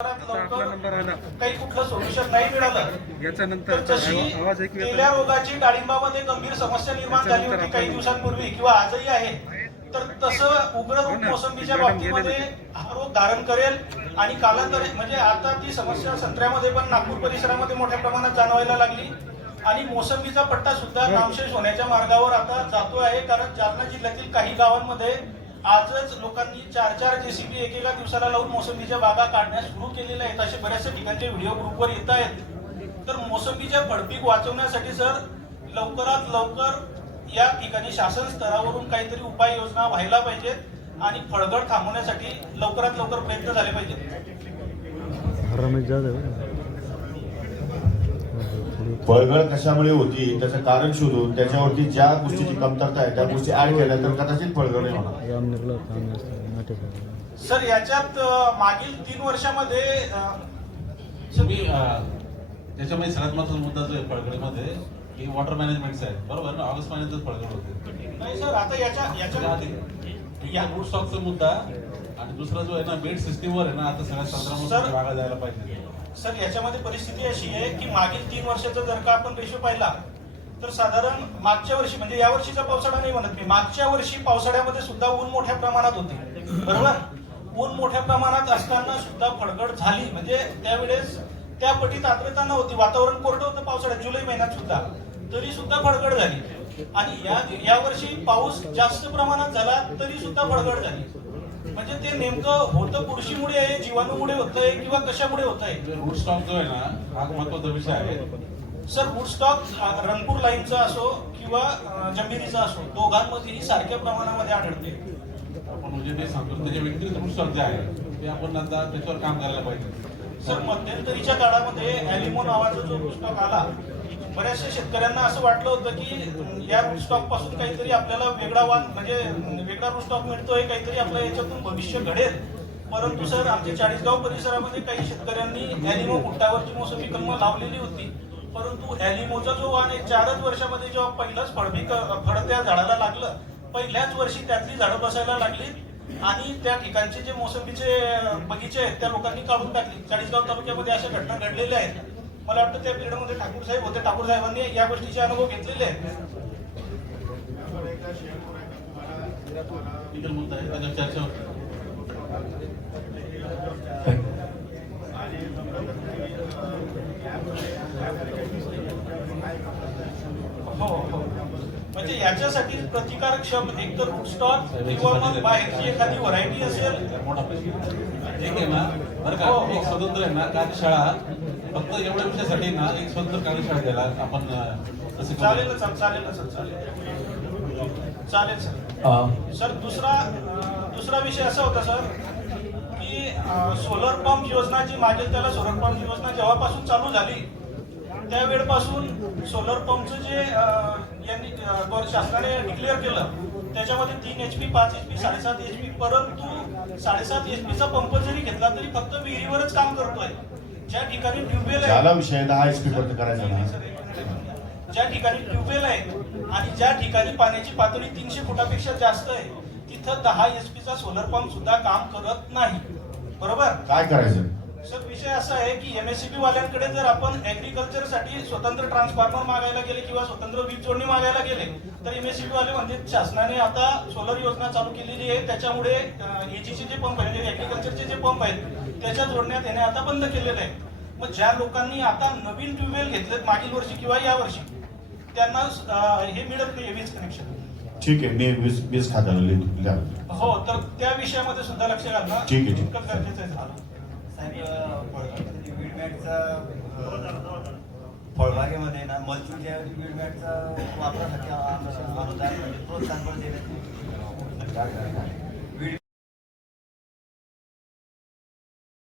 काही कुठलं सोल्युशन नाही मिळालं. याच्या तर नंतर जशी आवाज ऐकू गेल्या येतो रोगाची डाळिंबामध्ये गंभीर समस्या निर्माण झाली होती काही दिवसांपूर्वी किंवा आजही आहे. तर तसं उग्र हो रूप. मोसंबीच्या बाबतीमध्ये हा रोग धारण करेल आणि कालांतरे म्हणजे आता ती समस्या संत्र्यामध्ये पण नागपूर परिसरामध्ये मोठ्या प्रमाणात जाणवायला लागली. आणि मोसंबीचा पट्टा सुद्धा. नामशेष होण्याच्या मार्गावर आता जातो आहे कारण जालना जिल्ह्यातील काही गावांमध्ये आजच लोकांनी चार चार जेसीबी एकेका दिवसाला लावून मोसंबीच्या बागा काढण्यास सुरू केलेल्या आहेत. असे बऱ्याचशा ठिकाणचे व्हिडिओ ग्रुपवर येत आहेत. तर मोसंबीच्या फळपीक वाचवण्यासाठी सर लवकरात लवकर या ठिकाणी शासन स्तरावरून काहीतरी उपाययोजना व्हायला पाहिजेत आणि फळगड थांबवण्यासाठी लवकरात लवकर प्रयत्न झाले पाहिजेत. फळगळ कशामुळे होती त्याचं कारण शोधून त्याच्यावरती ज्या गोष्टीची कमतरता आहे त्या गोष्टी ऍड केल्या तर कदाचित फळगळ नाही होणार. सर याच्यात मागील तीन वर्षामध्ये अं, त्याच्यामध्ये सगळ्यात महत्त्वाचा मुद्दा जो आहे की वॉटर मॅनेजमेंटचा आहे बरोबर ना? ऑगस्ट महिन्यातच फळगड होते. नाही सर आता याच्या याच्या या फूड स्टॉकचा मुद्दा आणि दुसरा जो आहे ना बेड सिस्टीमवर आहे ना आता सगळ्या सर. संत्रा भागा जायला पाहिजे. सर याच्यामध्ये परिस्थिती अशी आहे की मागील तीन वर्षाचा जर का आपण रेशो पाहिला तर साधारण मागच्या वर्षी म्हणजे या वर्षीचा पावसाळा नाही म्हणत मी मागच्या वर्षी पावसाळ्यामध्ये सुद्धा ऊन मोठ्या प्रमाणात होते. बरोबर? ऊन मोठ्या प्रमाणात असताना सुद्धा फडगड झाली. म्हणजे त्यावेळेस त्या पटीत आर्द्रता नव्हती. वातावरण कोरडं होतं पावसाळ्यात जुलै महिन्यात सुद्धा. तरी सुद्धा फडगड झाली. आणि या या वर्षी पाऊस जास्त प्रमाणात झाला तरी सुद्धा फडगड झाली. म्हणजे ते नेमकं होतं बुरशीमुळे आहे जीवाणूमुळे होतंय किंवा कशामुळे होतंय फूड स्टॉक जो आहे ना हा महत्त्वाचा विषय आहे. सर वुडस्टॉक अ, रंगपूर लाईनचा असो किंवा जमिनीचा असो दोघांमध्येही सारख्या प्रमाणामध्ये आढळते. आपण म्हणजे मी सांगतो त्याच्या व्यतिरिक्त स्टॉक जे आहे ते आपण आता त्याच्यावर काम करायला पाहिजे. सर मध्यंतरीच्या काळामध्ये ॲलिमो नावाचा जो वुडस्टॉक आला बऱ्याचशा शेतकऱ्यांना असं वाटलं होतं की या स्टॉकपासून काहीतरी आपल्याला वेगळा वाण म्हणजे वेगळा स्टॉक मिळतोय काहीतरी आपल्या याच्यातून भविष्य घडेल. परंतु सर आमच्या चाळीसगाव परिसरामध्ये काही शेतकऱ्यांनी ॲनिमो फुटावरची मोसमी कलम लावलेली होती. परंतु ॲनिमोचा जो वाण आहे चारच वर्षामध्ये जेव्हा पहिलंच फळपीक फळ त्या झाडाला लागलं पहिल्याच वर्षी त्यातली झाडं बसायला लागली आणि त्या ठिकाणचे जे मोसंबीचे बगीचे आहेत त्या लोकांनी काढून टाकले. चाळीसगाव तालुक्यामध्ये अशा घटना घडलेल्या आहेत. मला वाटतं त्या पिरियडमध्ये ठाकूर साहेब होते. ठाकूर साहेबांनी या गोष्टीचे अनुभव घेतलेले आहेत. मुद्दा आहे चर्चा हो हो. म्हणजे याच्यासाठी प्रतिकारक क्षम एक तर स्टॉक किंवा मग बाहेरची एखादी व्हरायटी असेल. आहे ना बरं का हो. एक स्वतंत्र आहे ना कार्यशाळा फक्त एवढ्या विषयासाठी ना एक स्वतंत्र कार्यशाळा द्यायला आपण चालेल. ना सर चालेल ना सर चालेल. चालेल सर. सर दुसरा दुसरा विषय असा होता सर की सोलर पंप योजना जी मागेल त्याला सोलर पंप योजना जेव्हापासून चालू झाली त्यावेळपासून सोलर पंपचं जे यांनी शासनाने डिक्लेअर केलं त्याच्यामध्ये तीन एच पी पाच एच पी साडेसात एच पी परंतु साडेसात एच पीचा पंप जरी घेतला तरी फक्त विहिरीवरच काम करतोय. ज्या ठिकाणी ट्यूबवेल झाला आहे विषय दहा एच पी पर्यंत करायचा ना ज्या ठिकाणी ट्यूबवेल आहे आणि ज्या ठिकाणी पाण्याची पातळी तीनशे फुटापेक्षा जास्त आहे तिथं दहा एच चा सोलर पंप सुद्धा काम करत नाही. बरोबर? काय करायचं? सर विषय असा आहे की एमएससीबी वाल्यांकडे जर आपण ऍग्रिकल्चरसाठी स्वतंत्र ट्रान्सफॉर्मर मागायला गेले किंवा स्वतंत्र वीज जोडणी मागायला गेले तर एमएससीबी वाले म्हणजे शासनाने आता सोलर योजना चालू केलेली आहे त्याच्यामुळे एजीचे जे पंप आहेत म्हणजे ऍग्रिकल्चरचे जे पंप आहेत त्याच्या जोडण्यात येणे आता बंद केलेलं आहे मग ज्या लोकांनी आता नवीन ट्यूबवेल घेतलेत मागील वर्षी किंवा या वर्षी त्यांना हे मिळत नाही वीज कनेक्शन ठीक आहे मी वीज वीज खात्याला द्या. हो तर त्या विषयामध्ये सुद्धा लक्ष घालणं ठीक आहे, ठीक. गरजेचं आहे फळबागेमध्ये ना मल्चूच्या वीडमॅटचा वापरासाठी अनुदान म्हणजे प्रोत्साहन पण देण्यात